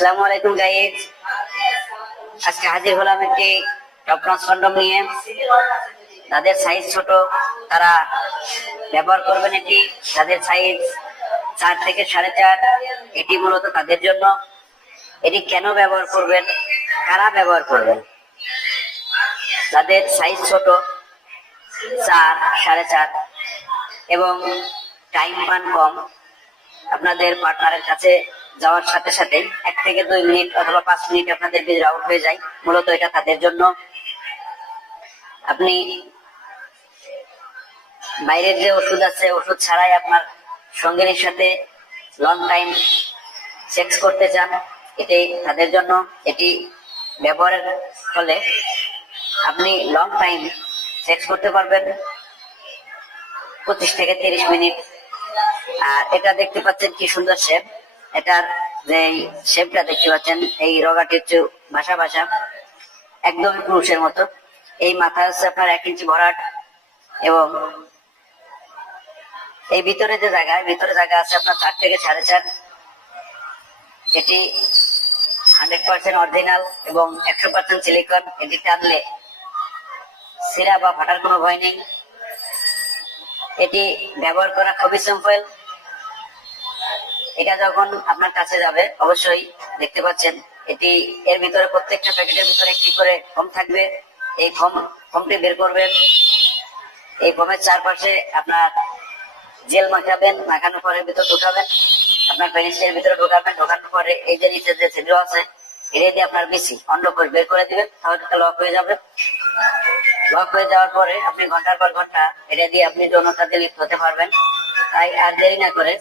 আসসালামু আলাইকুম গাইস। আজকে হাজির হলাম একটি টপ নচ কন্ডম নিয়ে। তাদের সাইজ ছোট, তারা ব্যবহার করবেন এটি। তাদের সাইজ 4 থেকে 4.5, এটি মূলত তাদের জন্য। এটি কেন ব্যবহার করবেন, কারা ব্যবহার করবেন? তাদের সাইজ ছোট, 4, 4.5 এবং টাইম পান কম। আপনাদের পার্টনারের কাছে যাওয়ার সাথে সাথে 1 থেকে 2 মিনিট অথবা 5 মিনিট আপনাদের ভিতরে আউট হয়ে যায়। মূলত এটা তাদের জন্য। আপনি বাইরের যে ওষুধ আছে, ওষুধ ছাড়াই আপনার সঙ্গীর সাথে লং টাইম সেক্স করতে চান, এটি তাদের জন্য। এটি ব্যবহারের ফলে আপনি লং টাইম সেক্স করতে পারবেন 25 থেকে 30 মিনিট। আর এটা দেখতে পাচ্ছেন কি সুন্দর শেপ। এটার যে শেপটা দেখতে পাচ্ছেন, এই রগাটি হচ্ছে ভাষা ভাষা, একদমই পুরুষের মতো। এই মাথা হচ্ছে আপনার 1 ইঞ্চি ভরাট, এবং এই ভিতরে যে ভিতরে জায়গা আছে আপনার 4 থেকে 4.5। এটি 100% অরিজিনাল এবং 100% সিলিকন। এটি টানলে ছিঁড়া বা ফাটার কোনো ভয় নেই। এটি ব্যবহার করা খুবই সিম্পল। এটা যখন আপনার কাছে যাবে, অবশ্যই দেখতে পাচ্ছেন এটি, এর ভিতরে প্রত্যেকটা প্যাকেটের ভিতরে একটি করে ফর্ম থাকবে। এই ফর্মটি বের করবেন। এই ফর্মের চারপাশে আপনার জেল মাখাবেন, মাখানোর পরে ভিতরে ঢুকাবেন, আপনার পেনিসের ভিতরে ঢুকাবেন। ঢোকানোর পরে এই যে নিচে যে ছিদ্র আছে, এটা দিয়ে আপনার বিসি অন্য করে বের করে দিবেন, তাহলে লক হয়ে যাবে। লক হয়ে যাওয়ার পরে আপনি ঘন্টার পর ঘন্টা এটা দিয়ে আপনি যৌনতাতে লিপ্ত হতে পারবেন। তাই আর দেরি না করে